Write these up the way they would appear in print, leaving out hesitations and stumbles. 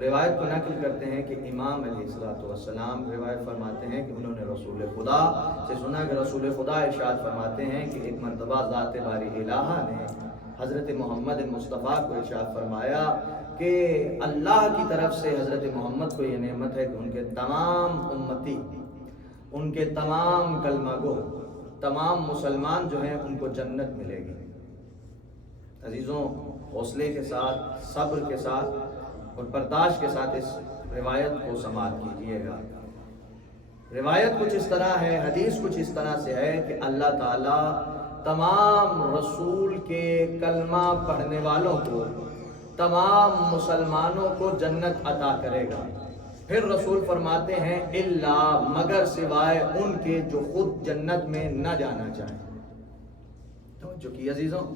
روایت کو نقل کرتے ہیں کہ امام علیہ السلام روایت فرماتے ہیں کہ انہوں نے رسول خدا سے سنا کہ رسول خدا ارشاد فرماتے ہیں کہ ایک مرتبہ ذات باری الہ نے حضرت محمد مصطفیٰ کو ارشاد فرمایا کہ اللہ کی طرف سے حضرت محمد کو یہ نعمت ہے کہ ان کے تمام امتی، ان کے تمام کلمہ گو، تمام مسلمان جو ہیں ان کو جنت ملے گی۔ عزیزوں، حوصلے کے ساتھ، صبر کے ساتھ اور برداشت کے ساتھ اس روایت کو سماعت کیجیے گا۔ روایت کچھ اس طرح ہے، حدیث کچھ اس طرح سے ہے کہ اللہ تعالیٰ تمام رسول کے کلمہ پڑھنے والوں کو، تمام مسلمانوں کو جنت عطا کرے گا۔ پھر رسول فرماتے ہیں الا، مگر سوائے ان کے جو خود جنت میں نہ جانا چاہیں۔ توجہ کی عزیزوں،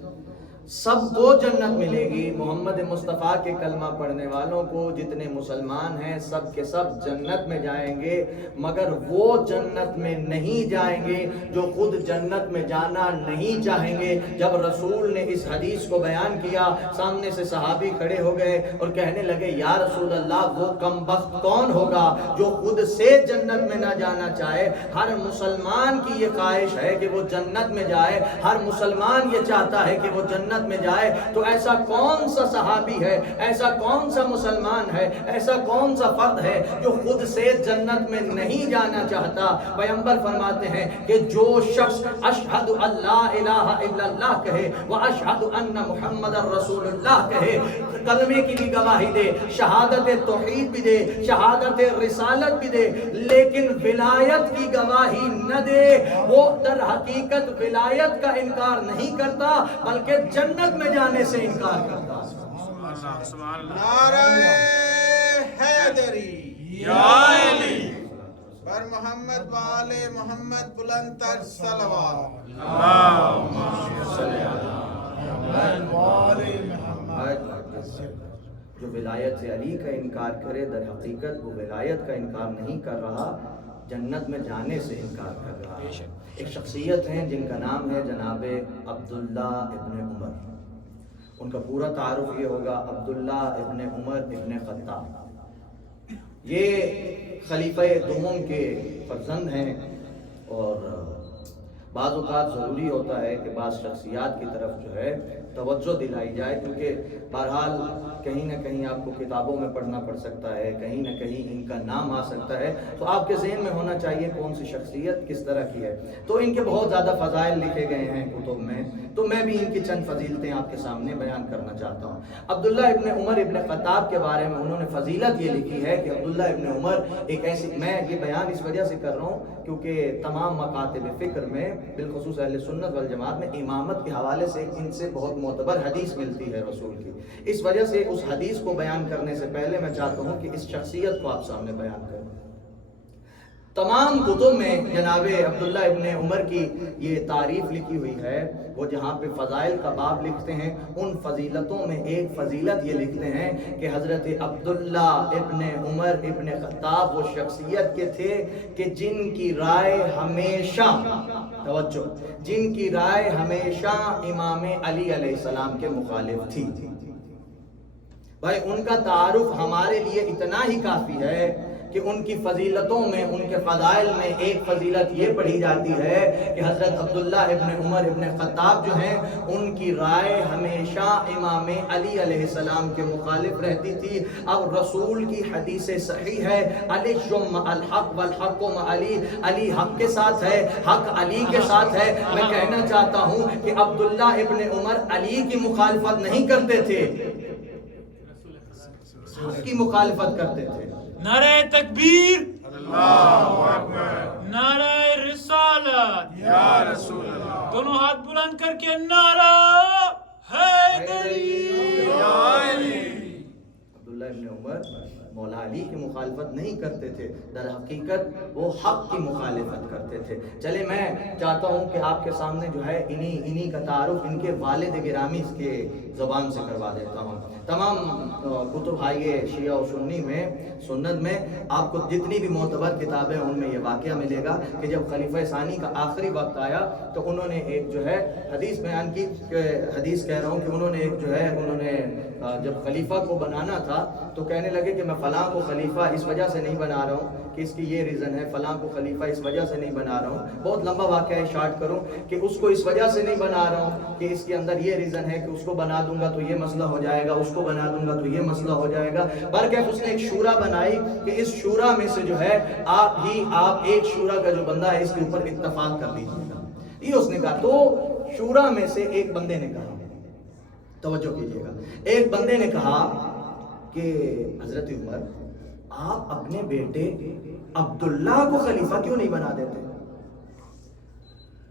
سب کو جنت ملے گی، محمد مصطفیٰ کے کلمہ پڑھنے والوں کو، جتنے مسلمان ہیں سب کے سب جنت میں جائیں گے، مگر وہ جنت میں نہیں جائیں گے جو خود جنت میں جانا نہیں چاہیں گے۔ جب رسول نے اس حدیث کو بیان کیا، سامنے سے صحابی کھڑے ہو گئے اور کہنے لگے یا رسول اللہ، وہ کم بخت کون ہوگا جو خود سے جنت میں نہ جانا چاہے؟ ہر مسلمان کی یہ خواہش ہے کہ وہ جنت میں جائے، ہر مسلمان یہ چاہتا ہے کہ وہ جنت میں جائے، تو ایسا کون سا صحابی ہے، ایسا کون سا مسلمان ہے، ایسا کون سا فرد ہے جو خود سے جنت میں نہیں جانا چاہتا؟ پیغمبر فرماتے ہیں کہ جو شخص اشہد ان لا الہ الا اللہ کہے و اشہد ان محمد رسول اللہ کہے، کلمے کی بھی گواہی دے، شہادت توحید بھی دے، شہادت رسالت بھی دے، لیکن ولایت کی گواہی نہ دے، وہ در حقیقت ولایت کا انکار نہیں کرتا بلکہ جنت میں جانے سے انکار کرتا۔ نعرہ حیدری یا علی بر محمد و آل محمد بلند تر صلوات۔ اللہم صلی جو ولایت سے علی کا انکار کرے، در حقیقت وہ ولایت کا انکار نہیں کر رہا، جنت میں جانے سے انکار کر رہا ہے۔ ایک شخصیت ہیں جن کا نام ہے جناب عبداللہ ابن عمر۔ ان کا پورا تعارف یہ ہوگا، عبداللہ ابن عمر ابن خطاب۔ یہ خلیفہ دوم کے فرزند ہیں، اور بعض اوقات ضروری ہوتا ہے کہ بعض شخصیات کی طرف جو ہے توجہ دلائی جائے، کیونکہ بہرحال کہیں نہ کہیں آپ کو کتابوں میں پڑھنا پڑ سکتا ہے، کہیں نہ کہیں ان کا نام آ سکتا ہے، تو آپ کے ذہن میں ہونا چاہیے کون سی شخصیت کس طرح کی ہے۔ تو ان کے بہت زیادہ فضائل لکھے گئے ہیں کتب میں، تو میں بھی ان کی چند فضیلتیں آپ کے سامنے بیان کرنا چاہتا ہوں۔ عبداللہ ابن عمر ابن خطاب کے بارے میں انہوں نے فضیلت یہ لکھی ہے کہ عبداللہ ابن عمر ایک ایسی، میں یہ بیان اس وجہ سے کر رہا ہوں کیونکہ تمام مکاتب فکر میں بالخصوص اہل سنت والجماعت میں امامت کے حوالے سے ان سے بہت معتبر حدیث ملتی ہے رسول کی، اس وجہ سے اس حدیث کو بیان کرنے سے پہلے میں چاہتا ہوں کہ اس شخصیت کو آپ سامنے بیان کروں۔ تمام کتب میں جناب عبداللہ ابن عمر کی یہ تعریف لکھی ہوئی ہے، وہ جہاں پہ فضائل کا باب لکھتے ہیں، ان فضیلتوں میں ایک فضیلت یہ لکھتے ہیں کہ حضرت عبداللہ ابن عمر ابن خطاب وہ شخصیت کے تھے کہ جن کی رائے ہمیشہ، توجہ، جن کی رائے ہمیشہ امام علی علیہ السلام کے مخالف تھی۔ بھائی ان کا تعارف ہمارے لیے اتنا ہی کافی ہے کہ ان کی فضیلتوں میں، ان کے فضائل میں ایک فضیلت یہ پڑھی جاتی ہے کہ حضرت عبداللہ ابن عمر ابن خطاب جو ہیں ان کی رائے ہمیشہ امام علی علیہ السلام کے مخالف رہتی تھی۔ اب رسول کی حدیث صحیح ہے، علی مع الحق والحق مع علی، علی حق کے ساتھ ہے، حق علی کے ساتھ ہے۔ میں کہنا چاہتا ہوں کہ عبداللہ ابن عمر علی کی مخالفت نہیں کرتے تھے، حق کی مخالفت کرتے تھے۔ نعرہ تکبیر، اللہ اکبر، نعرہ رسالت، یا رسول اللہ، دونوں ہاتھ بلند کر کے نعرہ حیدری، یا علی۔ عبداللہ ابن عمر مولا علی کی مخالفت نہیں کرتے تھے، در حقیقت وہ حق کی مخالفت کرتے تھے۔ چلے میں چاہتا ہوں کہ آپ کے سامنے جو ہے انہی کا تعارف ان کے والد گرامی کے زبان سے کروا دیتا ہوں۔ تمام کتب آئیے شیعہ و سنی میں، سنت میں آپ کو جتنی بھی معتبر کتابیں ان میں یہ واقعہ ملے گا کہ جب خلیفہ ثانی کا آخری وقت آیا تو انہوں نے ایک جو ہے حدیث بیان کی، حدیث کہہ رہا ہوں کہ انہوں نے ایک جو ہے جب خلیفہ کو بنانا تھا تو کہنے لگے کہ میں فلاں کو خلیفہ اس وجہ سے نہیں بنا رہا ہوں کہ اس کی یہ ریزن ہے، فلاں کو خلیفہ اس وجہ سے نہیں بنا رہا ہوں، بہت لمبا واقعہ ہے، شارٹ کروں کہ اس کو اس وجہ سے نہیں بنا رہا ہوں کہ اس کے اندر یہ ریزن ہے کہ اس کو بنا دوں گا تو یہ مسئلہ ہو جائے گا، اس کو بنا دوں گا تو یہ مسئلہ ہو جائے گا۔ برکیف اس نے ایک شورا بنائی کہ اس شورا میں سے جو ہے آپ ایک شورا کا جو بندہ ہے اس کے اوپر اتفاق کر لیجیے گا، یہ اس نے کہا۔ تو شورا میں سے ایک بندے نے کہا، توجہ کیجیے گا، ایک بندے نے کہا کہ حضرت عمر آپ اپنے بیٹے عبداللہ کو خلیفہ کیوں نہیں بنا دیتے؟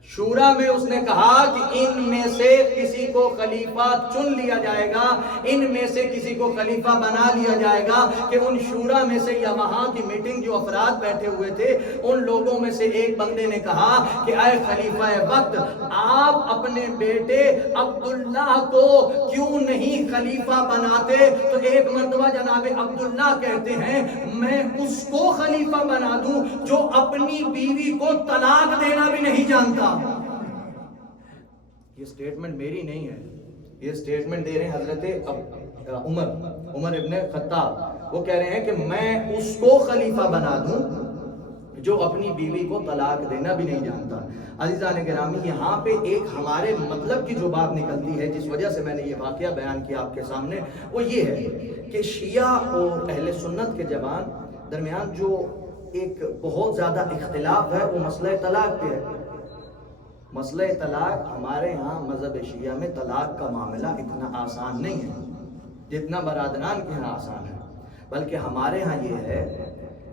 شورا میں اس نے کہا کہ ان میں سے کسی کو خلیفہ چن لیا جائے گا، ان میں سے کسی کو خلیفہ بنا لیا جائے گا کہ ان شورا میں سے یا وہاں کی میٹنگ جو افراد بیٹھے ہوئے تھے ان لوگوں میں سے ایک بندے نے کہا کہ اے خلیفہ وقت آپ اپنے بیٹے عبداللہ کو کیوں نہیں خلیفہ بناتے؟ تو ایک مرتبہ جناب عبداللہ کہتے ہیں میں اس کو خلیفہ بنا دوں جو اپنی بیوی کو طلاق دینا بھی نہیں جانتا۔ یہ سٹیٹمنٹ میری نہیں ہے، یہ سٹیٹمنٹ دے رہے ہیں حضرت عمر ابن خطاب۔ وہ کہہ رہے ہیں کہ میں اس کو خلیفہ بنا دوں جو اپنی بیوی کو طلاق دینا بھی نہیں جانتا۔ عزیزان گرامی، یہاں پہ ایک ہمارے مطلب کی جو بات نکلتی ہے، جس وجہ سے میں نے یہ واقعہ بیان کیا آپ کے سامنے، وہ یہ ہے کہ شیعہ اور اہل سنت کے درمیان جو ایک بہت زیادہ اختلاف ہے وہ مسئلہ طلاق پہ ہے۔ مسئلہ طلاق ہمارے ہاں مذہب شیعہ میں طلاق کا معاملہ اتنا آسان نہیں ہے جتنا برادران کے ہاں آسان ہے، بلکہ ہمارے ہاں یہ ہے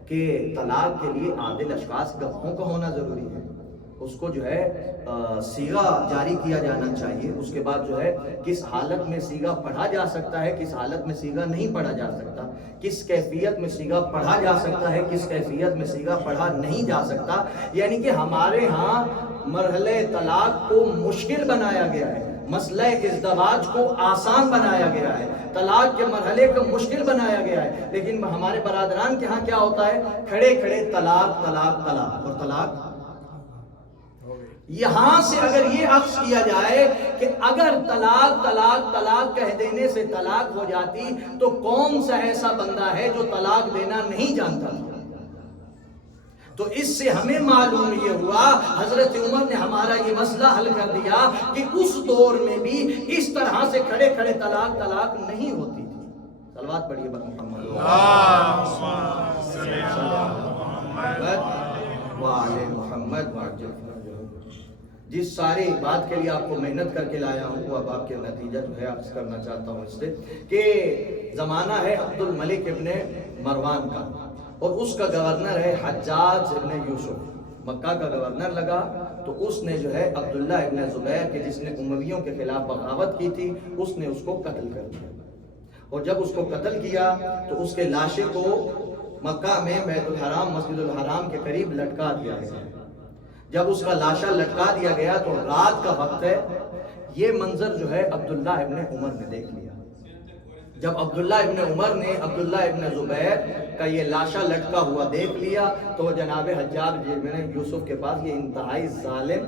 کہ طلاق کے لیے عادل اشخاص گواہوں کا ہونا ضروری ہے، اس کو جو ہے صیغہ جاری کیا جانا چاہیے، اس کے بعد جو ہے کس حالت میں صیغہ پڑھا جا سکتا ہے، کس حالت میں صیغہ نہیں پڑھا جا سکتا، کس کیفیت میں صیغہ پڑھا جا سکتا ہے، کس کیفیت میں صیغہ پڑھا نہیں جا سکتا۔ یعنی کہ ہمارے ہاں مرحلہ طلاق کو مشکل بنایا گیا ہے، مسئلہ ازدواج کو آسان بنایا گیا ہے، طلاق کے مرحلے کو مشکل بنایا گیا ہے، لیکن ہمارے برادران کے ہاں کیا ہوتا ہے؟ کھڑے کھڑے طلاق طلاق طلاق اور طلاق۔ یہاں سے اگر یہ عکس کیا جائے کہ اگر طلاق طلاق طلاق کہہ دینے سے طلاق ہو جاتی تو کون سا ایسا بندہ ہے جو طلاق دینا نہیں جانتا؟ تو اس سے ہمیں معلوم یہ ہوا حضرت عمر نے ہمارا یہ مسئلہ حل کر دیا کہ اس دور میں بھی اس طرح سے کھڑے کھڑے طلاق طلاق نہیں ہوتی تھی۔ صلوات پڑھیے بر محمد وعلى محمد۔ جس ساری بات کے لیے آپ کو محنت کر کے لایا ہوں وہ اب آپ کے نتیجہ جو ہے عرض کرنا چاہتا ہوں اس سے کہ زمانہ ہے عبد الملک ابن مروان کا، اور اس کا گورنر ہے حجاج ابن یوسف۔ مکہ کا گورنر لگا تو اس نے جو ہے عبداللہ ابن زبیر کے جس نے امویوں کے خلاف بغاوت کی تھی اس نے اس کو قتل کر دیا، اور جب اس کو قتل کیا تو اس کے لاشے کو مکہ میں بیت الحرام مسجد الحرام کے قریب لٹکا دیا گیا۔ جب اس کا لاشا لٹکا دیا گیا تو رات کا وقت ہے، یہ منظر جو ہے عبداللہ ابن عمر نے دیکھ لیا۔ جب عبداللہ ابن عمر نے عبداللہ ابن زبیر کا یہ لاشا لٹکا ہوا دیکھ لیا تو جناب حجاج ابن یوسف کے پاس، یہ انتہائی ظالم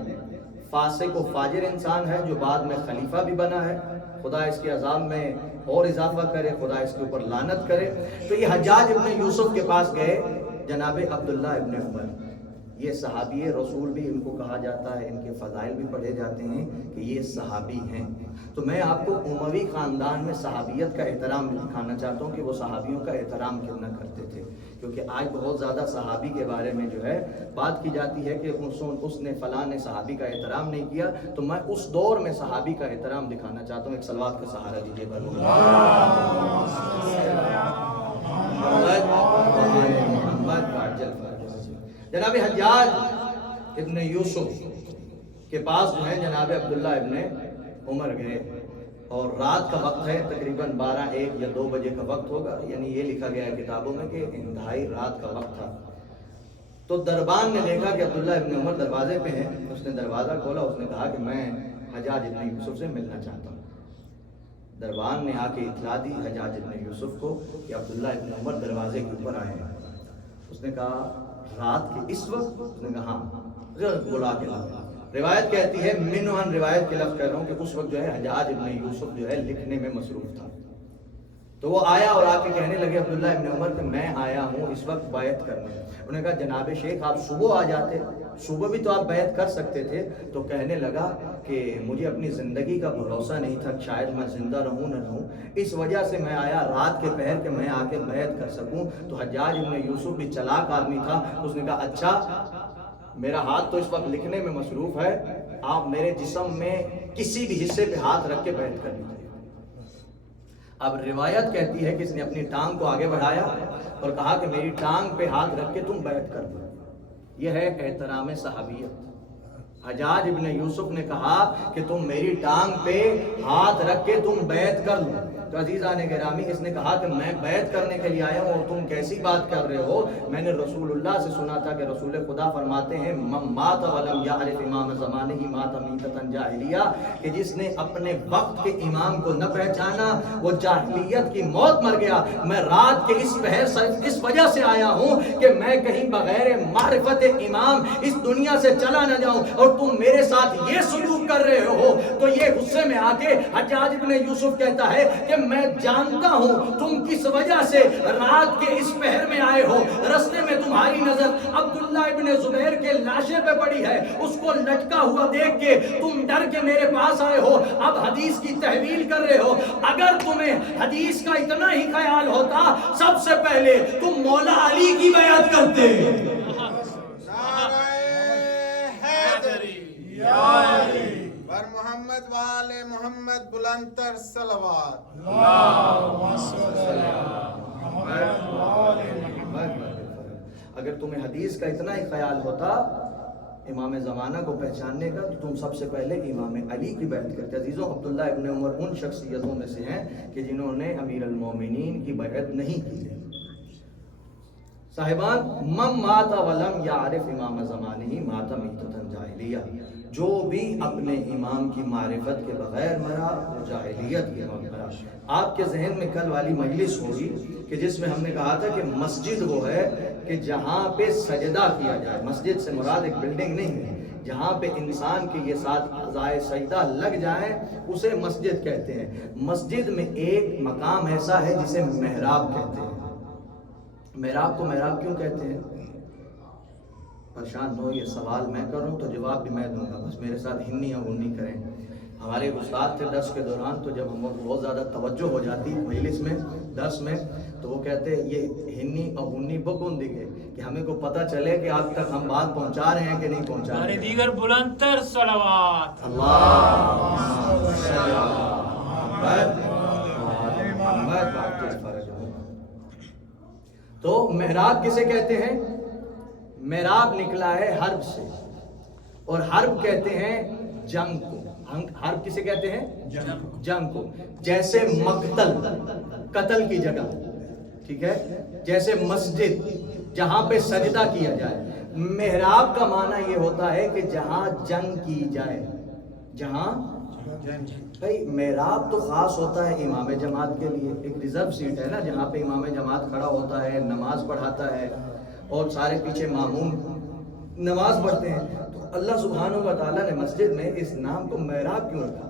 فاسق و فاجر انسان ہے جو بعد میں خلیفہ بھی بنا ہے، خدا اس کے عذاب میں اور اضافہ کرے، خدا اس کے اوپر لعنت کرے۔ تو یہ حجاج ابن یوسف کے پاس گئے جناب عبداللہ ابن عمر، یہ صحابی رسول بھی ان کو کہا جاتا ہے، ان کے فضائل بھی پڑھے جاتے ہیں کہ یہ صحابی ہیں۔ تو میں آپ کو اموی خاندان میں صحابیت کا احترام دکھانا چاہتا ہوں کہ وہ صحابیوں کا احترام کتنا کرتے تھے، کیونکہ آج بہت زیادہ صحابی کے بارے میں جو ہے بات کی جاتی ہے کہ اس نے فلاں نے صحابی کا احترام نہیں کیا، تو میں اس دور میں صحابی کا احترام دکھانا چاہتا ہوں۔ ایک صلوات کا سہارا دیجیے جناب حجاج ابن یوسف کے پاس جو ہے جناب عبداللہ ابن عمر گئے، اور رات کا وقت ہے، تقریباً 12 1 یا 2 بجے کا وقت ہوگا، یعنی یہ لکھا گیا ہے کتابوں میں کہ انتہائی رات کا وقت تھا۔ تو دربان نے دیکھا کہ عبداللہ ابن عمر دروازے پہ ہیں، اس نے دروازہ کھولا، اس نے کہا کہ میں حجاج ابن یوسف سے ملنا چاہتا ہوں۔ دربان نے آ کے اطلاع دی حجاج ابن یوسف کو کہ عبداللہ ابن عمر دروازے کے اوپر آئے ہیں۔ اس نے کہا رات کے اس وقت؟ اس نے کہا ہاں، بلا کے لاؤ۔ روایت کہتی ہے، منہن روایت کے لفظ کہہ رہا ہوں کہ اس وقت جو ہے حجاج ابن یوسف جو ہے لکھنے میں مصروف تھا۔ تو وہ آیا اور آ کے کہنے لگے عبداللہ ابن عمر کہ میں آیا ہوں اس وقت بیعت کرنے۔ انہوں نے کہا جناب شیخ آپ صبح آ جاتے، صبح بھی تو آپ بیعت کر سکتے تھے۔ تو کہنے لگا کہ مجھے اپنی زندگی کا بھروسہ نہیں تھا، شاید میں زندہ رہوں نہ رہوں، اس وجہ سے میں آیا رات کے پہر کہ میں آ کے بیعت کر سکوں۔ تو حجاج ابن یوسف بھی چلاک آدمی تھا، اس نے کہا اچھا میرا ہاتھ تو اس وقت لکھنے میں مصروف ہے، آپ میرے جسم میں کسی بھی حصے پہ ہاتھ رکھ کے بیعت کر لیجیے۔ اب روایت کہتی ہے کہ اس نے اپنی ٹانگ کو آگے بڑھایا اور کہا کہ میری ٹانگ پہ ہاتھ رکھ کے تم بیعت کر دو۔ یہ ہے احترام صحابیت۔ حجاج ابن یوسف نے کہا کہ تم میری ٹانگ پہ ہاتھ رکھ کے تم بیعت کر لو۔ تو عزیزان گرامی اس نے کہا کہ میں بیعت کرنے کے لیے آیا ہوں اور تم کیسی بات کر رہے ہو؟ میں نے رسول اللہ سے سنا تھا کہ رسول خدا فرماتے ہیں من مات ولم یعرف امام زمانہ مات میتۃ جاہلیہ، کہ جس نے اپنے وقت کے امام کو نہ پہچانا وہ جاہلیت کی موت مر گیا۔ میں رات کے اس پہر صرف اس وجہ سے آیا ہوں کہ میں کہیں بغیر معرفت امام اس دنیا سے چلا نہ جاؤں، اور تم میرے ساتھ یہ سلوک کر رہے ہو۔ تو یہ غصے میں آ کے حجاج ابن یوسف کہتا ہے کہ میں جانتا ہوں تم کس وجہ سے رات کے اس پہر میں آئے ہو۔ رستے میں تمہاری نظر عبداللہ ابن زبیر کے لاشے پہ پڑی ہے، اس کو لٹکا ہوا دیکھ کے تم ڈر کے میرے پاس آئے ہو، اب حدیث کی تحویل کر رہے ہو۔ اگر تمہیں حدیث کا اتنا ہی خیال ہوتا سب سے پہلے تم مولا علی کی بیعت کرتے۔ بر محمد وآل محمد بلند تر صلوات۔ اگر تمہیں حدیث کا اتنا ہی خیال ہوتا امام زمانہ کو پہچاننے کا، تو تم سب سے پہلے امام علی کی بیعت کرتے۔ عزیزوں عبداللہ ابن عمر ان شخصیتوں میں سے ہیں کہ جنہوں نے امیر المومنین کی بیعت نہیں کی۔ صاحبان، من مات ولم یعرف امام زمانہ مات میتۃ جاہلیہ، جو بھی اپنے امام کی معرفت کے بغیر مرا وہ جاہلیت کے موت مرا۔ آپ کے ذہن میں کل والی مجلس ہوگی کہ جس میں ہم نے کہا تھا کہ مسجد وہ ہے کہ جہاں پہ سجدہ کیا جائے۔ مسجد سے مراد ایک بلڈنگ نہیں ہے، جہاں پہ انسان کے یہ 7 اعضائے سجدہ لگ جائیں اسے مسجد کہتے ہیں۔ مسجد میں ایک مقام ایسا ہے جسے محراب کہتے ہیں۔ محراب کو محراب کیوں کہتے ہیں؟ پریشان ہو، یہ سوال میں کروں تو جواب بھی میں دوں گا، بس میرے ساتھ ہنی اور ہنی کریں۔ ہمارے استاد تھے درس کے دوران، تو جب ہم بہت زیادہ توجہ ہو جاتی مجلس میں درس میں، تو وہ کہتے یہ ہنی اور ہنی بکون دکھے کہ ہمیں کو پتہ چلے کہ آپ تک ہم بات پہنچا رہے ہیں کہ نہیں پہنچا رہے ہیں۔ دیگر بلند تر صلوات۔ تو محراب کسے کہتے ہیں؟ محراب نکلا ہے حرب سے، اور حرب کہتے ہیں جنگ کو۔ حرب کسے کہتے ہیں؟ جنگ کو۔ جیسے مقتل قتل کی جگہ، ٹھیک ہے، جیسے مسجد جہاں پہ سجدہ کیا جائے۔ محراب کا معنی یہ ہوتا ہے کہ جہاں جنگ کی جائے، جہاں بھائی محراب تو خاص ہوتا ہے امام جماعت کے لیے، ایک ریزرو سیٹ ہے نا جہاں پہ امام جماعت کھڑا ہوتا ہے، نماز پڑھاتا ہے اور سارے پیچھے ماموم نماز پڑھتے ہیں۔ تو اللہ سبحانہ و تعالیٰ نے مسجد میں اس نام کو محراب کیوں رکھا؟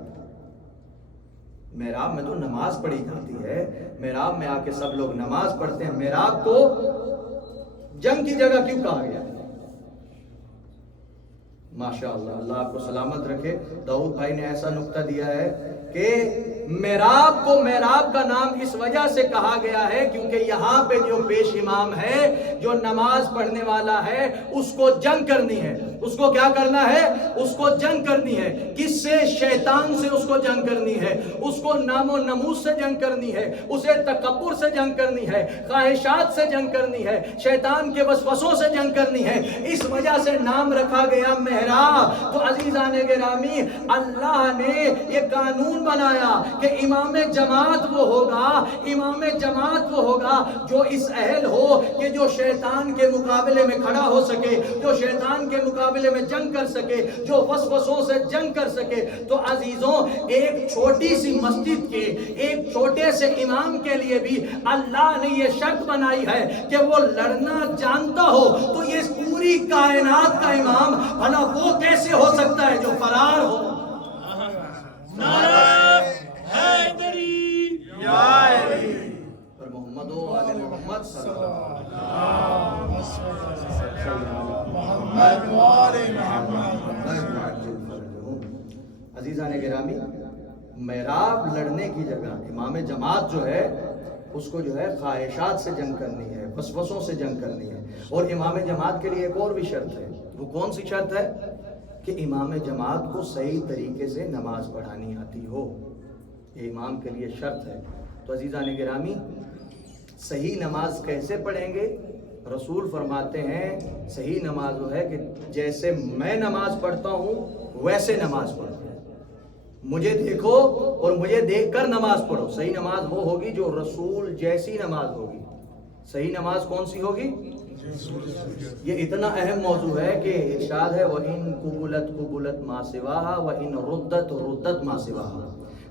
محراب میں تو نماز پڑھی جاتی ہے، محراب میں آ کے سب لوگ نماز پڑھتے ہیں، محراب کو جنگ کی جگہ کیوں کہا گیا؟ ماشاءاللہ، اللہ آپ کو سلامت رکھے۔ داؤد بھائی نے ایسا نقطہ دیا ہے کہ محراب کو محراب کا نام اس وجہ سے کہا گیا ہے کیونکہ یہاں پہ جو پیش امام ہے، جو نماز پڑھنے والا ہے، اس کو جنگ کرنی ہے۔ اس کو کیا کرنا ہے؟ اس کو جنگ کرنی ہے۔ کس سے؟ شیطان سے اس کو جنگ کرنی ہے، اس کو نام و نموز سے جنگ کرنی ہے، اسے تکبر سے جنگ کرنی ہے، خواہشات سے جنگ کرنی ہے، شیطان کے وسوسوں سے جنگ کرنی ہے۔ اس وجہ سے نام رکھا گیا محراب۔ محراب. تو عزیزان گرامی اللہ نے یہ قانون بنایا کہ امام جماعت وہ ہوگا، امام جماعت وہ ہوگا جو اس اہل ہو کہ جو شیطان کے مقابلے میں کھڑا ہو سکے، جو شیطان کے مقابلے میں جنگ کر سکے، جو وسوسوں سے جنگ کر سکے. تو عزیزوں ایک چھوٹی سی مسجد کے ایک چھوٹے سے امام کے لیے بھی اللہ نے یہ شرط بنائی ہے کہ وہ لڑنا جانتا ہو. تو یہ پوری کائنات کا امام بھلا وہ کیسے ہو سکتا ہے جو فرار ہو؟ نعرہ حیدری پر محمد و آل محمد صلی اللہ علیہ وسلم. عزیزان گرامی محراب لڑنے کی جگہ امام جماعت جو ہے اس کو جو ہے خواہشات سے جنگ کرنی ہے، وسوسوں سے جنگ کرنی ہے. اور امام جماعت کے لیے ایک اور بھی شرط ہے. وہ کون سی شرط ہے؟ کہ امام جماعت کو صحیح طریقے سے نماز پڑھانی آتی ہو. یہ امام کے لیے شرط ہے. تو عزیزان گرامی صحیح نماز کیسے پڑھیں گے؟ رسول فرماتے ہیں صحیح نماز وہ ہے کہ جیسے میں نماز پڑھتا ہوں ویسے نماز پڑھو. مجھے دیکھو اور مجھے دیکھ کر نماز پڑھو. صحیح نماز وہ ہوگی جو رسول جیسی نماز ہوگی. صحیح نماز کون سی ہوگی؟ یہ اتنا اہم موضوع ہے کہ ارشاد ہے وَإِن قُبُلَتْ قُبُلَتْ مَا سِوَاهَا وَإِن رُدَّتْ رُدَّتْ مَا سِوَاهَا.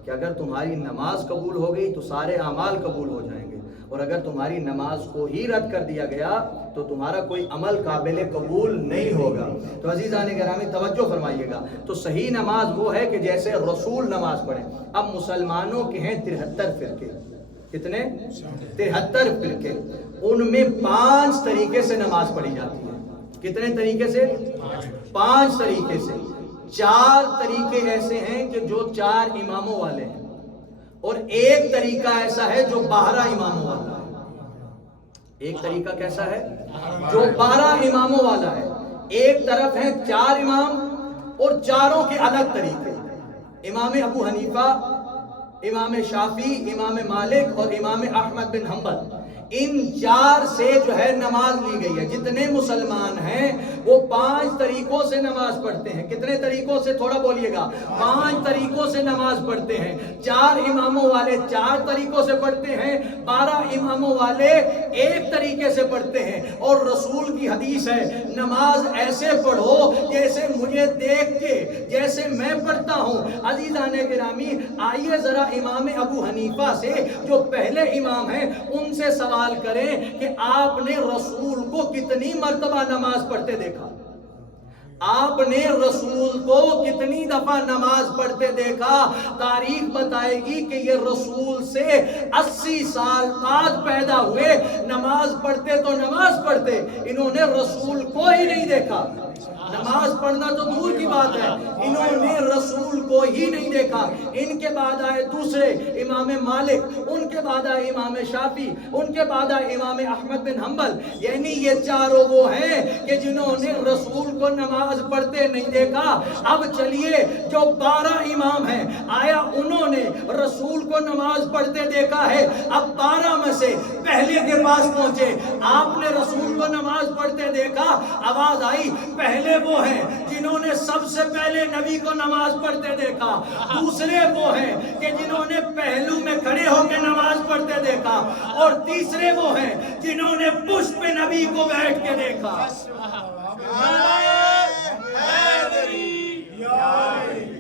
کہ اگر تمہاری نماز قبول ہو گئی تو سارے اعمال قبول ہو جائیں گے، اور اگر تمہاری نماز کو ہی رد کر دیا گیا تو تمہارا کوئی عمل قابل قبول نہیں ہوگا. تو عزیزان گرامی توجہ فرمائیے گا. تو صحیح نماز وہ ہے کہ جیسے رسول نماز پڑھیں. اب مسلمانوں کے ہیں 73 فرقے. کتنے؟ 73 فرقے. ان میں 5 طریقے سے نماز پڑھی جاتی ہے. کتنے طریقے سے؟ 5 طریقے سے. 4 طریقے ایسے ہیں کہ جو 4 اماموں والے ہیں، اور ایک طریقہ ایسا ہے جو 12 اماموں والا ہے. ایک طریقہ کیسا ہے؟ جو 12 اماموں والا ہے. ایک طرف ہیں 4 امام اور چاروں کے الگ طریقے. امام ابو حنیفہ، امام شافعی، امام مالک اور امام احمد بن حنبل، ان 4 سے جو ہے نماز لی گئی ہے. جتنے مسلمان ہیں وہ 5 طریقوں سے نماز پڑھتے ہیں. کتنے طریقوں سے؟ تھوڑا بولیے گا. 5 طریقوں سے نماز پڑھتے ہیں. 4 اماموں والے 4 طریقوں سے پڑھتے ہیں، 12 اماموں والے ایک طریقے سے پڑھتے ہیں. اور رسول کی حدیث ہے نماز ایسے پڑھو جیسے مجھے دیکھ کے، جیسے میں پڑھتا ہوں. عزیزان گرامی آئیے ذرا امام ابو حنیفہ سے جو پہلے امام ہیں ان سے سوال کریں کہ آپ نے رسول کو کتنی مرتبہ نماز پڑھتے دیکھا؟ آپ نے رسول کو کتنی دفعہ نماز پڑھتے دیکھا؟ تاریخ بتائے گی کہ یہ رسول سے 80 سال بعد پیدا ہوئے. نماز پڑھتے تو نماز پڑھتے، انہوں نے رسول کو ہی نہیں دیکھا. نماز پڑھنا تو دور کی بات ہے، انہوں نے رسول کو ہی نہیں دیکھا. ان کے بعد آئے دوسرے امام مالک، ان کے بعد آئے امام شافعی، ان کے بعد آئے امام احمد بن حنبل. یعنی یہ چاروں وہ ہیں کہ جنہوں نے رسول کو نماز پڑھتے نہیں دیکھا. اب چلیے جو 12 امام ہیں آیا انہوں نے رسول کو نماز پڑھتے دیکھا ہے. اب 12 میں سے پہلے کے پاس پہنچے، آپ نے رسول کو نماز پڑھتے دیکھا. آواز آئی پہلے وہ ہیں جنہوں نے سب سے پہلے نبی کو نماز پڑھتے دیکھا. دوسرے وہ ہیں کہ جنہوں نے پہلو میں کھڑے ہو کے نماز پڑھتے دیکھا. اور تیسرے وہ ہیں جنہوں نے پشت پہ نبی کو بیٹھ کے دیکھا.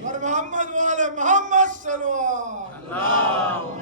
اور محمد والے محمد صلی اللہ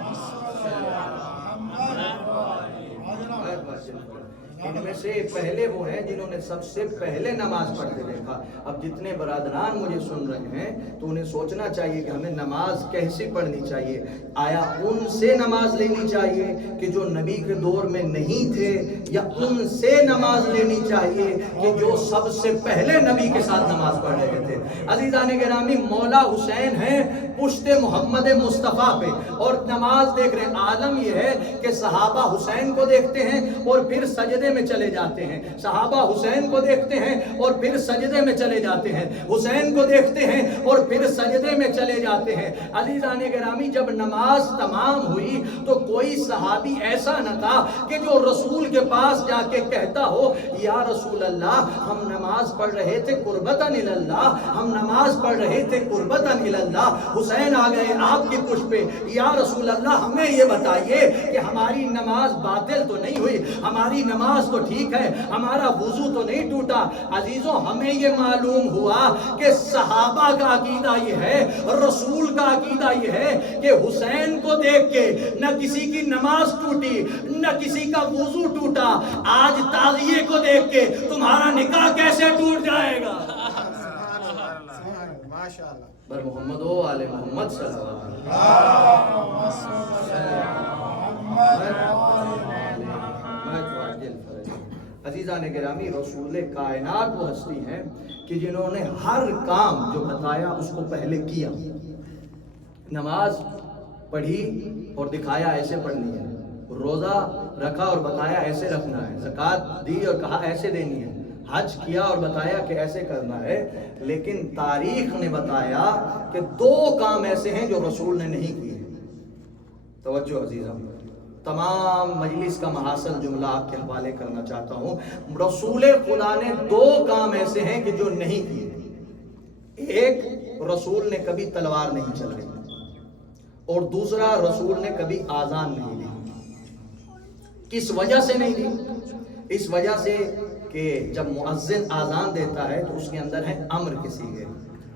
ان میں سے پہلے وہ ہیں جنہوں نے سب سے پہلے نماز پڑھتے دیکھا. اب جتنے برادران مجھے سن رہے ہیں تو انہیں سوچنا چاہیے کہ ہمیں نماز کیسی پڑھنی چاہیے. آیا ان سے نماز لینی چاہیے کہ جو نبی کے دور میں نہیں تھے، یا ان سے نماز لینی چاہیے کہ جو سب سے پہلے نبی کے ساتھ نماز پڑھ رہے تھے؟ عزیزان گرامی مولا حسین ہیں پشت محمد مصطفیٰ پہ اور نماز دیکھ رہے ہیں. عالم یہ ہے کہ صحابہ حسین کو دیکھتے ہیں اور پھر سجدے میں چلے جاتے ہیں. صحابہ حسین کو دیکھتے ہیں اور پھر سجدے میں چلے جاتے ہیں, حسین کو دیکھتے ہیں اور پھر سجدے میں چلے جاتے ہیں. عزیزان گرامی, جب نماز تمام ہوئی تو کوئی صحابی ایسا نہ تھا کہ جو رسول کے پاس جا کے کہتا ہو یا رسول اللہ ہم نماز پڑھ رہے تھے قربتاً اللہ, ہم نماز پڑھ رہے تھے قربتاً اللہ. حسین آ گئے آپ کی پشت پہ, یا رسول اللہ ہمیں یہ بتائیے کہ ہماری نماز باطل تو نہیں ہوئی, ہماری نماز تو ٹھیک ہے, ہمارا وضو تو نہیں ٹوٹا. عزیزوں, ہمیں یہ معلوم ہوا کہ صحابہ کا عقیدہ یہ ہے, رسول کا عقیدہ یہ ہے کہ حسین کو دیکھ کے نہ کسی کی نماز ٹوٹی نہ کسی کا وضو ٹوٹا. آج تازیے کو دیکھ کے تمہارا نکاح کیسے ٹوٹ جائے گا؟ ماشاءاللہ. بر محمد و آل محمد صلی اللہ علیہ وسلم. عزیزان گرامی, رسول کائنات وہ ہستی ہیں کہ جنہوں نے ہر کام جو بتایا اس کو پہلے کیا. نماز پڑھی اور دکھایا ایسے پڑھنی ہے, روزہ رکھا اور بتایا ایسے رکھنا ہے, زکوٰۃ دی اور کہا ایسے دینی ہے, حج کیا اور بتایا کہ ایسے کرنا ہے. لیکن تاریخ نے بتایا کہ 2 کام ایسے ہیں جو رسول نے نہیں کیے. توجہ عزیزان, تمام مجلس کا محاصل جملہ آپ کے حوالے کرنا چاہتا ہوں. رسول خدا نے 2 کام ایسے ہیں کہ جو نہیں کیے. ایک, رسول نے کبھی تلوار نہیں چلائی, اور دوسرا, رسول نے کبھی آذان نہیں دی. کس وجہ سے نہیں دی؟ اس وجہ سے کہ جب مؤذن آذان دیتا ہے تو اس کے اندر ہے امر کے صیغے,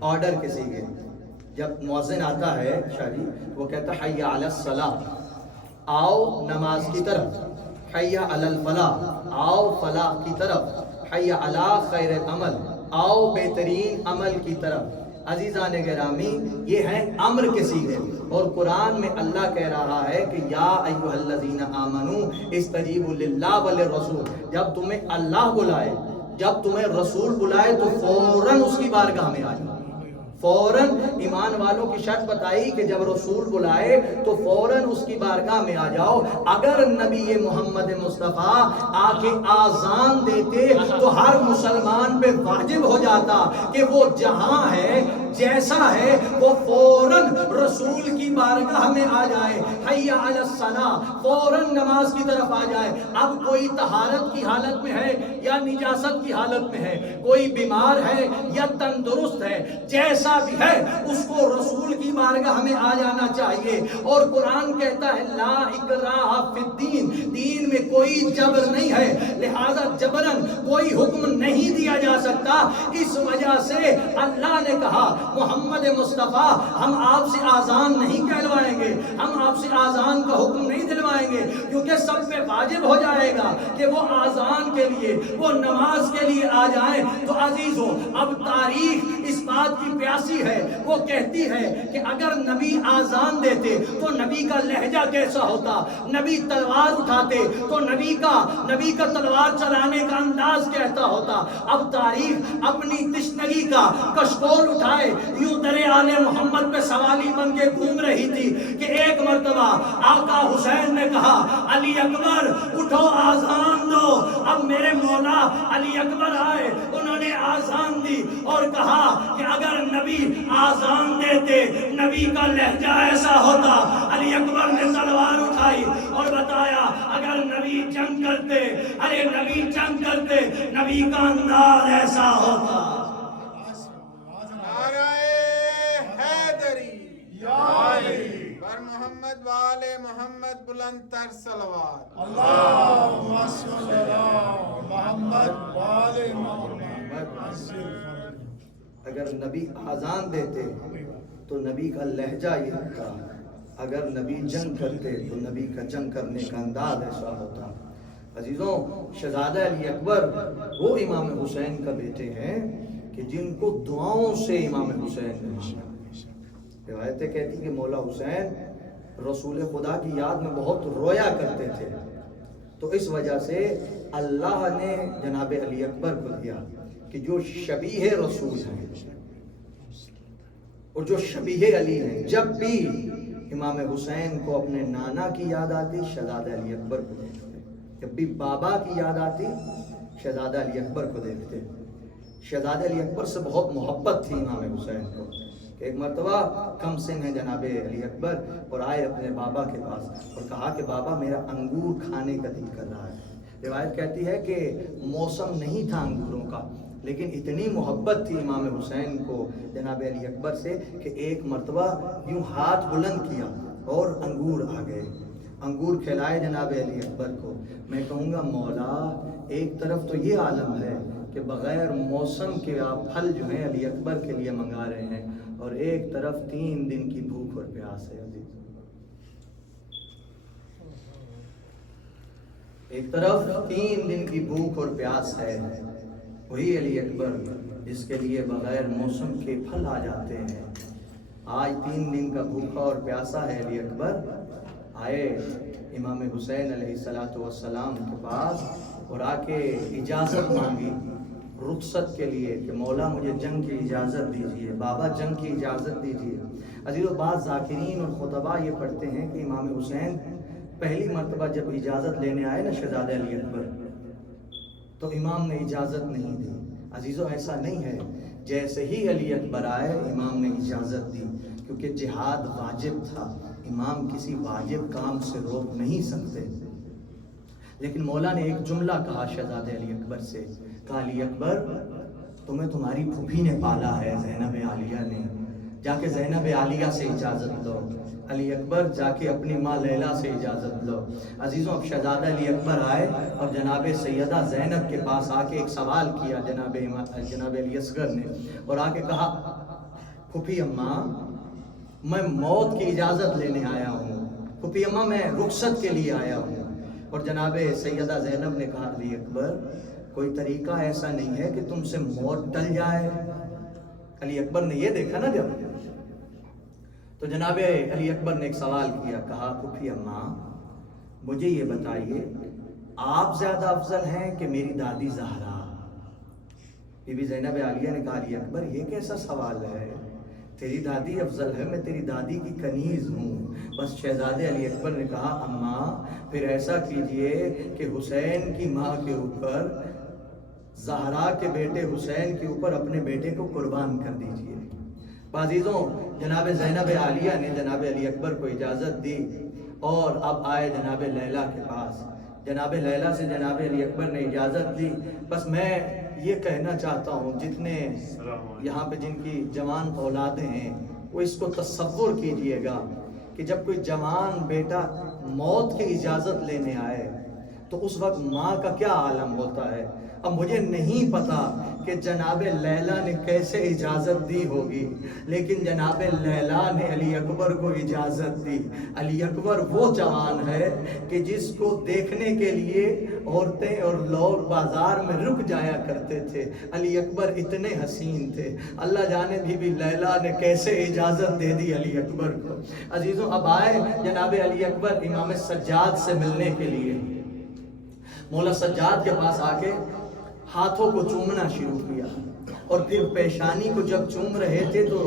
آرڈر کے صیغے. جب مؤذن آتا ہے شاہ جی, وہ کہتا ہے حی علی الصلاۃ, آؤ نماز کی طرف, حی علی الفلاح, آؤ فلاح کی طرف, حی علی خیر العمل, آؤ بہترین عمل کی طرف. عزیزان گرامی, یہ ہیں امر کے صیغے. اور قرآن میں اللہ کہہ رہا ہے کہ یا ایھا الذین آمنوا استجیبوا للہ وللرسول. جب تمہیں اللہ بلائے, جب تمہیں رسول بلائے تو فوراً اس کی بارگاہ میں آ جاؤ. فوراً ایمان والوں کی شرط بتائی کہ جب رسول بلائے تو فوراً اس کی بارگاہ میں آ جاؤ. اگر نبی محمد مصطفیٰ آ کے آذان دیتے تو ہر مسلمان پہ واجب ہو جاتا کہ وہ جہاں ہے جیسا ہے وہ فوراً رسول کی بارگاہ میں آ جائے, حی علی الصلاۃ, فوراً نماز کی طرف آ جائے. اب کوئی طہارت کی حالت میں ہے یا نجاست کی حالت میں ہے, کوئی بیمار ہے یا تندرست ہے, جیسا بھی ہے اس کو رسول کی بارگاہ میں آ جانا چاہیے. اور قرآن کہتا ہے لا اکراہ فی الدین, دین میں کوئی جبر نہیں ہے, لہذا جبرن کوئی حکم نہیں دیا جا سکتا. اس وجہ سے اللہ نے کہا محمد مصطفیٰ ہم آپ سے آذان نہیں کہلوائیں گے, ہم آپ سے آذان کا حکم نہیں دلوائیں گے, کیونکہ سب پہ واجب ہو جائے گا کہ وہ آذان کے لیے, وہ نماز کے لیے آ جائیں. تو عزیزوں, اب تاریخ اس بات کی پیاسی ہے, وہ کہتی ہے کہ اگر نبی آذان دیتے تو نبی کا لہجہ کیسا ہوتا, نبی تلوار اٹھاتے تو نبی کا تلوار چلانے کا انداز کہتا ہوتا. اب تاریخ اپنی تشنگی کا کشکول اٹھائے یوں درے آل محمد پہ سوالی بن کے گھوم رہی تھی کہ ایک مرتبہ آقا حسین نے کہا علی اکبر اٹھو آذان دو. اب میرے مولا علی اکبر آئے, انہوں نے آذان دی اور کہا کہ اگر نبی آذان دیتے نبی کا لہجہ ایسا ہوتا. علی اکبر نے تلوار اٹھائی اور بتایا اگر نبی جنگ کرتے, ارے نبی جنگ کرتے, نبی کا انداز ایسا ہوتا. محمد وآل محمد بلند تر صلوات. اللہم صلی علی محمد وآل محمد. اگر نبی آذان دیتے تو نبی کا لہجہ یہ ہوتا, اگر نبی جنگ کرتے تو نبی کا جنگ کرنے کا انداز ایسا ہوتا. عزیزوں, شہزادہ علی اکبر وہ امام حسین کا بیٹے ہیں کہ جن کو دعاؤں سے امام حسین نے, روایتیں کہتی کہ مولا حسین رسول خدا کی یاد میں بہت رویا کرتے تھے. تو اس وجہ سے اللہ نے جناب علی اکبر کو دیا کہ جو شبیہ رسول ہیں اور جو شبیہ علی ہیں, جب بھی امام حسین کو اپنے نانا کی یاد آتی شہزادہ علی اکبر کو دیتے. جب بھی بابا کی یاد آتی شہزادہ علی اکبر کو دیکھتے. شہزادہ علی اکبر سے بہت محبت تھی امام حسین کو. ایک مرتبہ کم سن ہے جناب علی اکبر اور آئے اپنے بابا کے پاس اور کہا کہ بابا میرا انگور کھانے کا دل کر رہا ہے. روایت کہتی ہے کہ موسم نہیں تھا انگوروں کا، لیکن اتنی محبت تھی امام حسین کو جناب علی اکبر سے کہ ایک مرتبہ یوں ہاتھ بلند کیا اور انگور آ گئے. انگور کھلائے جناب علی اکبر کو. میں کہوں گا مولا ایک طرف تو یہ عالم ہے کہ بغیر موسم کے آپ پھل جو ہیں علی اکبر کے لیے منگا رہے ہیں، اور ایک طرف 3 دن کی بھوک اور پیاس ہے عزیز. ایک طرف 3 دن کی بھوک اور پیاس ہے. وہی علی اکبر جس کے لیے بغیر موسم کے پھل آ جاتے ہیں. آج 3 دن کا بھوکا اور پیاسا ہے علی اکبر. آئے امام حسین علیہ السلام کے پاس اور آ کے اجازت مانگی رخصت کے لیے کہ مولا مجھے جنگ کی اجازت دیجیے، بابا جنگ کی اجازت دیجیے. عزیزو بعض ذاکرین اور خطباء یہ پڑھتے ہیں کہ امام حسین پہلی مرتبہ جب اجازت لینے آئے نا شہزادہ علی اکبر تو امام نے اجازت نہیں دی. عزیزو ایسا نہیں ہے. جیسے ہی علی اکبر آئے امام نے اجازت دی، کیونکہ جہاد واجب تھا. امام کسی واجب کام سے روک نہیں سکتے. لیکن مولا نے ایک جملہ کہا شہزادہ علی اکبر سے، کہا علی اکبر تمہیں تمہاری پھوپھی نے پالا ہے زینب عالیہ نے، جا کے زینب عالیہ سے اجازت لو. علی اکبر جا کے اپنی ماں لیلا سے اجازت لو. عزیزوں اب شہزادہ علی اکبر آئے اور جناب سیدہ زینب کے پاس آ کے ایک سوال کیا جناب علی اصغر نے، اور آ کے کہا پھوپھی اماں میں موت کی اجازت لینے آیا ہوں، پھوپھی اماں میں رخصت کے لیے آیا ہوں. اور جناب سیدہ زینب نے کہا علی اکبر کوئی طریقہ ایسا نہیں ہے کہ تم سے موت ٹل جائے. علی اکبر نے یہ دیکھا نا جب، تو جناب علی اکبر نے ایک سوال کیا، کہا پھوپھی اماں مجھے یہ بتائیے آپ زیادہ افضل ہیں کہ میری دادی زہرا؟ بی بی زینب عالیہ نے کہا علی اکبر یہ کیسا سوال ہے، تیری دادی افضل ہے، میں تیری دادی کی کنیز ہوں. بس شہزادے علی اکبر نے کہا اماں پھر ایسا کیجئے کہ حسین کی ماں کے اوپر، زہرا کے بیٹے حسین کے اوپر اپنے بیٹے کو قربان کر دیجئے. عزیزوں جناب زینب عالیہ نے جناب علی اکبر کو اجازت دی اور اب آئے جناب لیلا کے پاس. جناب لیلا سے جناب علی اکبر نے اجازت دی. بس میں یہ کہنا چاہتا ہوں جتنے یہاں پہ جن کی جوان اولادیں ہیں وہ اس کو تصور کیجئے گا کہ جب کوئی جوان بیٹا موت کی اجازت لینے آئے تو اس وقت ماں کا کیا عالم ہوتا ہے. اب مجھے نہیں پتا کہ جناب لیلا نے کیسے اجازت دی ہوگی، لیکن جناب لیلا نے علی اکبر کو اجازت دی. علی اکبر وہ جوان ہے کہ جس کو دیکھنے کے لیے عورتیں اور لوگ بازار میں رک جایا کرتے تھے. علی اکبر اتنے حسین تھے. اللہ جانے بھی لیلا نے کیسے اجازت دے دی علی اکبر کو. عزیزوں اب آئے جناب علی اکبر امام سجاد سے ملنے کے لیے. مولا سجاد کے پاس آ کے ہاتھوں کو چومنا شروع کیا اور پھر پیشانی کو جب چوم رہے تھے تو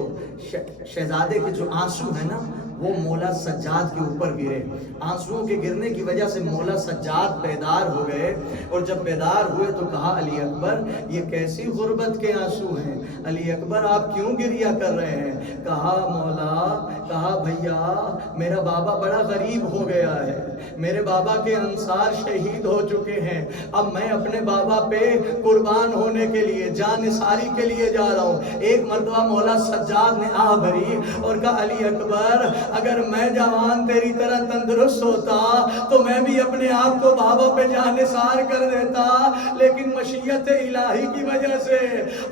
شہزادے کے جو آنسو ہیں نا وہ مولا سجاد کے اوپر گرے. آنسوؤں کے گرنے کی وجہ سے مولا سجاد بیدار ہو گئے اور جب بیدار ہوئے تو کہا علی اکبر یہ کیسی غربت کے آنسو ہیں، علی اکبر آپ کیوں گریا کر رہے ہیں؟ کہا مولا، کہا بھیا میرا بابا بڑا غریب ہو گیا ہے، میرے بابا کے انصار شہید ہو چکے ہیں، اب میں اپنے بابا پہ قربان ہونے کے لیے جان نثاری کے لیے جا رہا ہوں. ایک مرتبہ مولا سجاد نے آہ بھری اور کہا علی اکبر اگر میں جوان تیری طرح تندرست ہوتا تو میں بھی اپنے آپ کو بابا پہ جان نثار کر دیتا، لیکن مشیت الہی کی وجہ سے.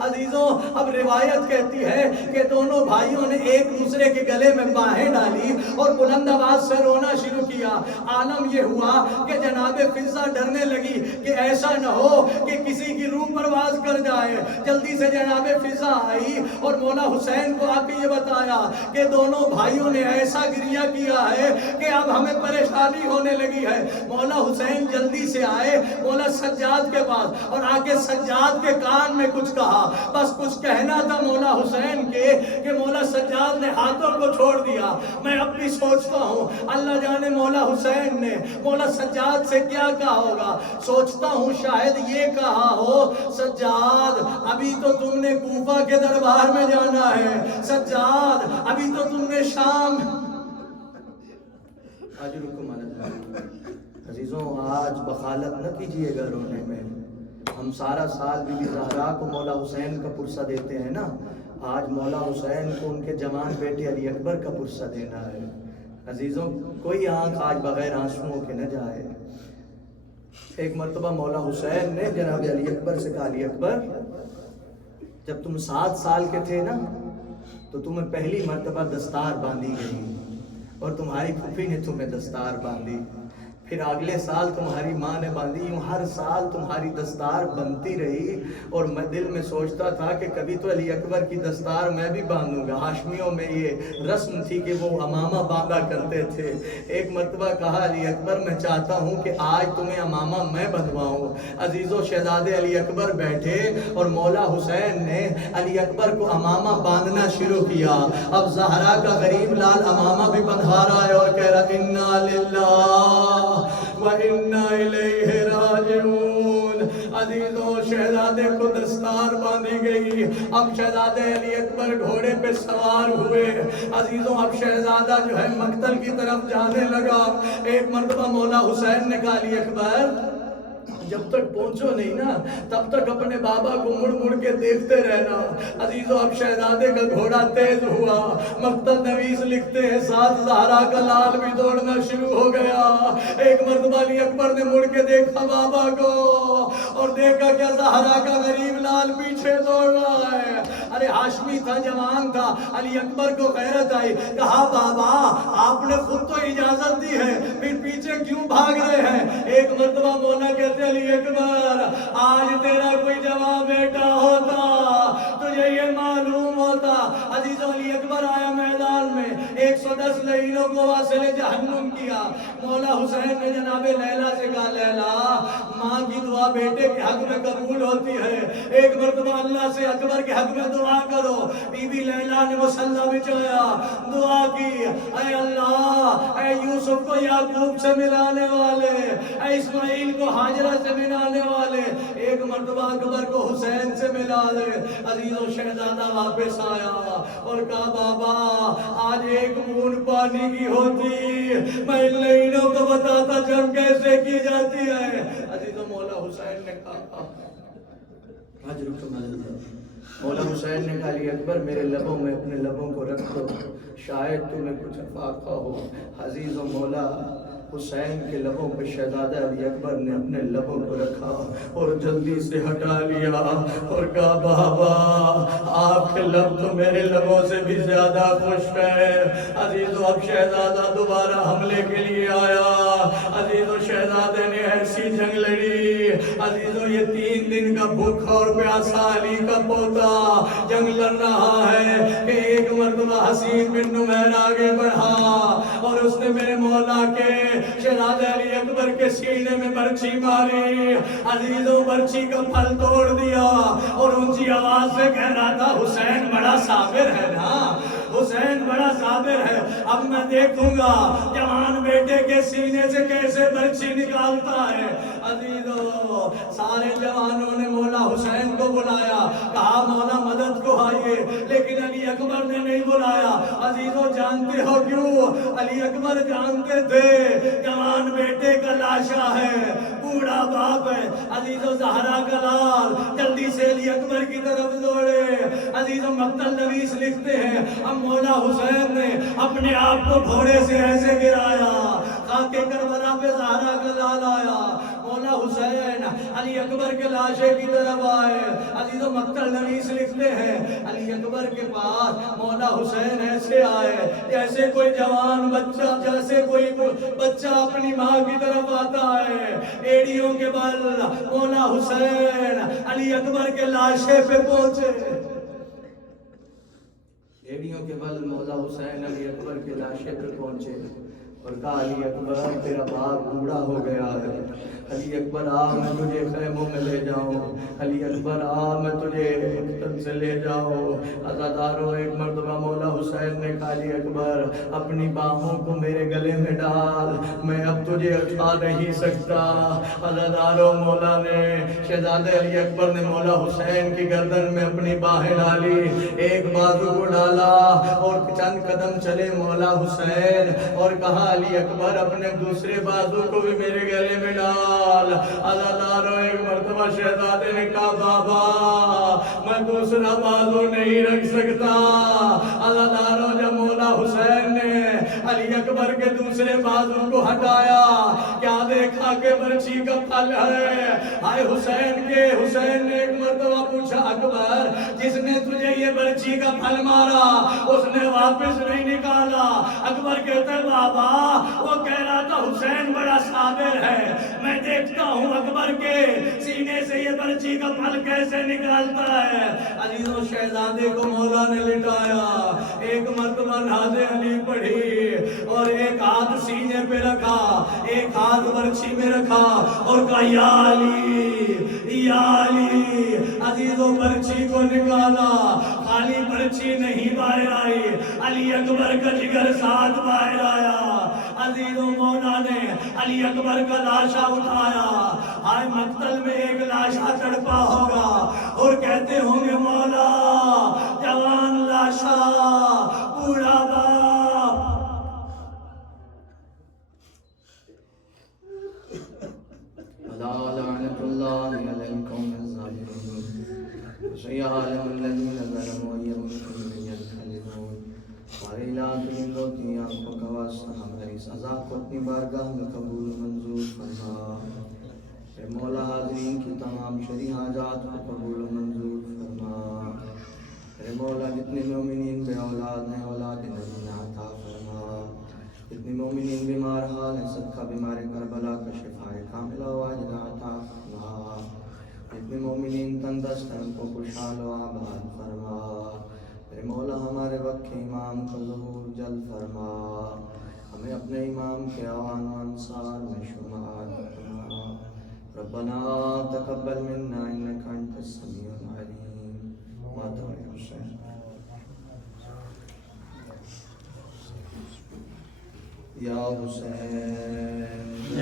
عزیزوں اب روایت کہتی ہے کہ دونوں بھائیوں نے ایک دوسرے کے گلے میں باہیں ڈالی اور بلند آواز سے رونا شروع کیا. عالم یہ ہوا کہ جناب فضا ڈرنے لگی کہ ایسا نہ ہو کہ کسی کی روح پرواز کر جائے. جلدی سے جناب فضا آئی اور مولا حسین کو آ کے یہ بتایا کہ دونوں بھائیوں نے ایسا ایسا گریہ کیا ہے کہ اب ہمیں پریشانی ہونے لگی ہے۔ مولا حسین جلدی سے آئے مولا سجاد کے پاس اور آ کے سجاد کے کان میں کچھ کہا، بس کچھ کہنا تھا مولا حسین کے کہ مولا سجاد نے ہاتھوں کو چھوڑ دیا۔ میں اب بھی سوچتا ہوں اللہ جانے مولا حسین نے مولا سجاد سے کیا کہا ہوگا۔ سوچتا ہوں شاید یہ کہا ہو، سجاد ابھی تو تم نے کوفہ کے دربار میں جانا ہے، سجاد ابھی تو تم نے شام۔ عزیزوں آج بخالت نہ کیجئے گا رونے میں، ہم سارا سال بی بی زہرا کو مولا حسین کا پرسہ دیتے ہیں نا، آج مولا حسین کو ان کے جوان بیٹے علی اکبر کا پرسہ دینا ہے۔ عزیزوں کوئی آنکھ آج بغیر آنسوؤں کے نہ جائے۔ ایک مرتبہ مولا حسین نے جناب علی اکبر سے کہا، علی اکبر جب تم 7 سال کے تھے نا تو تمہیں پہلی مرتبہ دستار باندھی گئی اور تمہاری پھوپھی نے تمہیں دستار باندھی، پھر اگلے سال تمہاری ماں نے باندھی، یوں ہر سال تمہاری دستار بنتی رہی، اور میں دل میں سوچتا تھا کہ کبھی تو علی اکبر کی دستار میں بھی باندھوں گا۔ ہاشمیوں میں یہ رسم تھی کہ وہ امامہ باندھا کرتے تھے۔ ایک مرتبہ کہا علی اکبر میں چاہتا ہوں کہ آج تمہیں امامہ میں بندھواؤں۔ عزیزو شہزادے علی اکبر بیٹھے اور مولا حسین نے علی اکبر کو امامہ باندھنا شروع کیا۔ اب زہرا کا غریب لال امامہ بھی بندھا رہا ہے اور کہہ رہا انا للہ وَإِنَّا إِلَيْهِ رَاجِعُونَ۔ عزیزوں شہزادے کو دستار باندھی گئی، اب شہزادے علی اکبر گھوڑے پہ سوار ہوئے۔ عزیزوں اب شہزادہ جو ہے مقتل کی طرف جانے لگا۔ ایک مرتبہ مولا حسین نے کہا علی اکبر جب تک پہنچو نہیں نا تب تک اپنے بابا کو مڑ مڑ کے دیکھتے رہنا۔ عزیزو اب شہزادے کا گھوڑا تیز ہوا، مقتل نویس لکھتے ہیں ساتھ زہرا کا لال بھی دوڑنا شروع ہو گیا۔ ایک مرتبہ علی اکبر نے مڑ کے دیکھا بابا کو اور دیکھا کہ زہرا کا غریب لال پیچھے دوڑ رہا ہے۔ ارے ہاشمی تھا، جوان تھا، علی اکبر کو غیرت آئی، کہا بابا آپ نے خود تو اجازت دی ہے پھر پیچھے کیوں بھاگ رہے ہیں؟ ایک مرتبہ مولا کہتے علی اکبر آج تیرا کوئی جوان بیٹا ہوتا تجھے یہ معلوم ہوتا۔ عزیزو علی اکبر آیا میدان میں، 110 لعینوں کو واصل جہنم کیا۔ مولا حسین نے جناب لیلا سے کہا لیلا ماں کی دعا بیٹے کے حق میں قبول ہوتی ہے، ایک مرتبہ اللہ سے اکبر کے حق میں دعا کرو۔ بی بی لیلا نے مصلی بچھایا، دعا کی، اے اللہ اے یوسف کو یعقوب سے ملانے والے، اے اسماعیل کو ہاجرہ سے ملانے والے، ایک مرتبہ اکبر کو حسین سے ملا دے۔ عزیزو شہزادہ واپس آیا اور کہا بابا آج ایک بوند پانی کی ہوتی میں ان لعینوں کو بتاتا جنگ کیسے کی جاتی ہے۔ عزیزو مولا حسین نے کہا مولا حسین نے کہا علی اکبر میرے لبوں میں اپنے لبوں کو رکھ دو، شاید تمہیں کچھ افاقہ ہو۔ عزیزو مولا حسین کے لبوں پہ شہزادہ علی اکبر نے اپنے لبوں کو رکھا اور جلدی سے ہٹا لیا اور کہا بابا آپ کے لب تو میرے لبوں سے بھی زیادہ خشک ہے۔ عزیزو اب شہزادہ دوبارہ حملے کے لیے آیا۔ عزیزو شہزادے نے ایسی جنگ لڑی، عزیزو یہ 3 دن کا بھوکھا اور پیاسا علی کا پوتا جنگ لڑ رہا ہے کہ ایک مرتبہ حسین بن نمیر آگے بڑھا اور اس نے میرے مولا کے شہزادہ علی اکبر کے سینے میں برچھی ماری۔ عزیزو برچھی کا پھل توڑ دیا اور اونچی آواز سے کہہ رہا تھا حسین بڑا صابر ہے نا، حسین بڑا صابر ہے، اب میں دیکھوں گا جوان بیٹے کے سینے سے کیسے برچھی نکالتا ہے۔ عزیزو سارے جوانوں نے مولا حسین کو بلایا، کہا مولا مدد کو آئیے، لیکن علی اکبر نے نہیں بلایا۔ عزیزو جانتے ہو کیوں؟ علی اکبر جانتے تھے جوان بیٹے کا لاشا ہے، بوڑھا باپ ہے۔ عزیزو زہرا کا لال جلدی سے علی اکبر کی طرف دوڑے۔ عزیزو مقتل نویس لکھتے ہیں اب مولا حسین نے اپنے آپ کو گھوڑے سے ایسے گرایا، خاک کربلا پہ زہرا کا لال آیا۔ مولا حسین علی اکبر کے لاشے کی طرف آئے۔ عزیزو مقتل نویس لکھتے ہیں علی اکبر کے پاس مولا حسین ایسے آئے جیسے کوئی جوان بچہ، جیسے کوئی بچہ اپنی ماں کی طرف آتا ہے، ایڑیوں کے بل مولا حسین علی اکبر کے لاشے پہ پہنچے۔ بیڑیوں کے بل مولا حسین علی اکبر کے لاشے پہ پہنچے اور کہا علی اکبر تیرا باپ بوڑھا ہو گیا ہے، علی اکبر آ میں تجھے خیموں میں لے جاؤں، علی اکبر آ میں تجھے مقتل سے لے جاؤں۔ عزاداروں ایک مرتبہ مولا حسین نے کہا علی اکبر اپنی باہوں کو میرے گلے میں ڈال، میں اب تجھے اٹھا نہیں سکتا۔ عزاداروں مولا نے شہزادے علی اکبر نے مولا حسین کی گردن میں اپنی باہیں ڈالی، ایک بازو کو ڈالا اور چند قدم چلے مولا حسین اور کہا علی اکبر اپنے دوسرے بازو کو بھی میرے گلے میں ڈال۔ عزاداروں ایک مرتبہ شہزادے نے کہا بابا میں دوسرا بازو نہیں رکھ سکتا۔ عزاداروں جب مولا حسین نے علی اکبر کے دوسرے بازو کو ہٹایا، کیا دیکھا کہ برچی کا پھل ہے۔ آئے حسین نے ایک مرتبہ پوچھا اکبر جس نے تجھے یہ برچی کا پھل مارا اس نے واپس نہیں نکالا۔ اکبر کہتا ہے بابا وہ کہہ رہا تھا حسین بڑا صابر ہے، میں دیکھتا ہوں اکبر کے سینے سے یہ برچی کا پھل کیسے نکالتا ہے۔ عزیزوں شہزادے کو مولا نے لٹایا، ایک مرتبہ نعت علی پڑھی اور ایک ہاتھ سینے پہ رکھا، ایک ہاتھ برچی میں رکھا اور کہا یا علی یا علی۔ عزیزوں برچی کو نکالا، خالی برچی نہیں باہر آئی، علی اکبر کا جگر ساتھ باہر آیا۔ عزیزوں مولا نے علی اکبر کا لاشا اٹھایا، آئے مقتل میں ایک لاشا تڑپا ہوگا اور کہتے ہوں گے مولا جوان لاشا بوڑھا باپ۔ لعنت اللہ علی القوم الظالمین سیعلم الذین ظلموا ایہم ینقلبون وَإِلَىٰ روتی آنکھوں کا واسطہ ہماری سزا کو اپنی بارگاہ میں قبول منظور فرما۔ اے مولا حاضرین کی تمام شرعی حاجات کو قبول منظور فرما۔ اے مولا جتنے مومنین بے اولاد ہیں اولاد نبی عطا فرما، جتنے مومنین بیمار حال ہیں صدقہ بیمار کربلا کا شفاء کاملہ واجدہ عطا فرما، جتنے مومنین تندرست ہیں ان کو خوشحال و آباد فرما۔ اے مولا ہمارے وقت کے امام کا ظہور جلد فرما، ہمیں اپنے امام کے اعوان و انصار میں شمار فرما۔ ربنا تقبل منا انک انت السمیع العلیم۔ ماتم حسین یا حسین